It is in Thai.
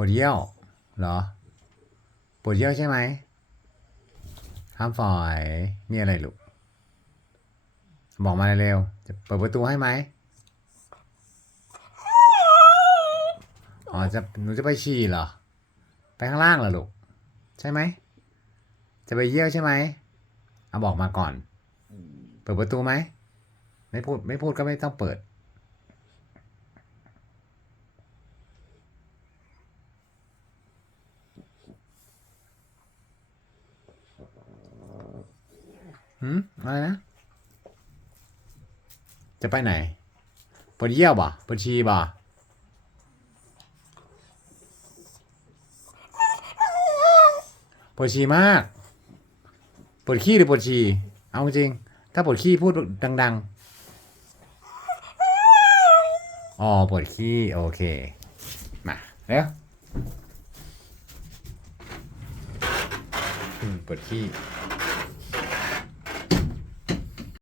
วดเยี่ยวเหรอ ปวดเยี่ยวใช่ไหมห้ามฝอยมีอะไรลูก บอกมาเร็วๆจะเปิดประตูให้ไหมอ๋อจะหนูจะไปฉี่เหรอ ไปข้างล่างเหรอลูก ใช่ไหม จะไปเยี่ยวใช่ไหมเอาบอกมาก่อน เปิดประตูไหม ไม่พูดไม่พูดก็ไม่ต้องเปิด หืมอะไรนะ จะไปไหนปวดเยี่ยวบ่ปวดชีบ่ปวดชีมากปวดขี้หรือปวดชีเอาจริง ถ้าปวดขี้พูดดัง ๆ อ๋อปวดขี้ โอเค มาเร็วปวดขี้